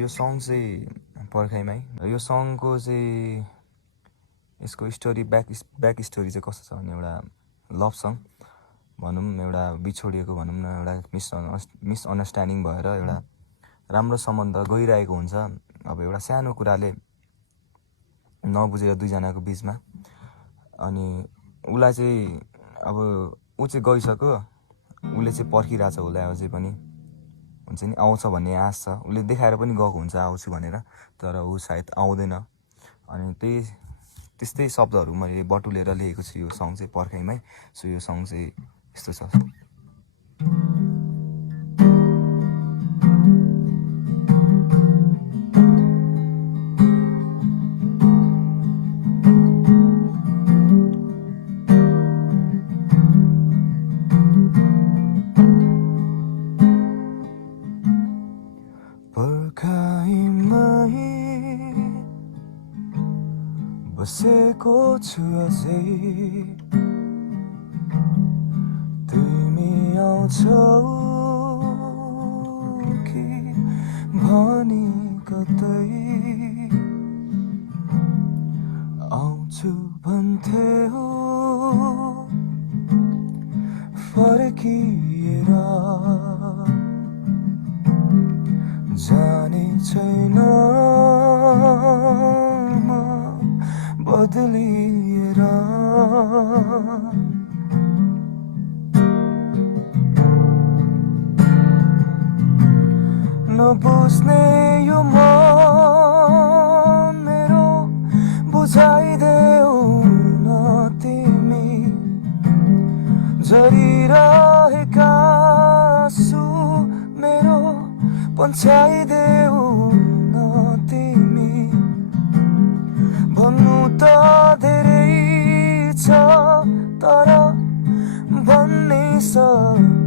यो सङ चाहिँ पर्खाइमै यो सङको चाहिँ यसको स्टोरी ब्याक स्टोरी चाहिँ कस्तो छ भने एउटा लभ सङ भनौँ, एउटा बिछोडिएको भनौँ न, एउटा मिसअन्डरस्ट्यान्डिङ भएर एउटा राम्रो सम्बन्ध गइरहेको हुन्छ। अब एउटा सानो कुराले नबुझेर दुईजनाको बिचमा, अनि उसलाई चाहिँ अब ऊ चाहिँ गइसक्यो, उसले चाहिँ पर्खिरहेछ उसलाई अझै पनि, हुन्छ नि, आउँछ भन्ने आश छ। उसले देखाएर पनि गएको हुन्छ आउँछु भनेर, तर ऊ सायद आउँदैन। अनि त्यस्तै शब्दहरू मैले बटुलेर लेखेको छु यो सङ चाहिँ पर्खाइमै। सो यो सङ चाहिँ यस्तो छ। बसेको छु अझै, तिमी आउँछौ कि भनी कतै, आउँछु भन्थ्यौ फर्किएर, जाने छैन बदलिएर। नबुझ्ने यो मन मेरो बुझाइदेऊ न तिमी, झरिरहेका आँसु मेरो पन्छाइदेऊ न तिमी। भन्नु त धेरै छ तर भन्नै सक्दिन,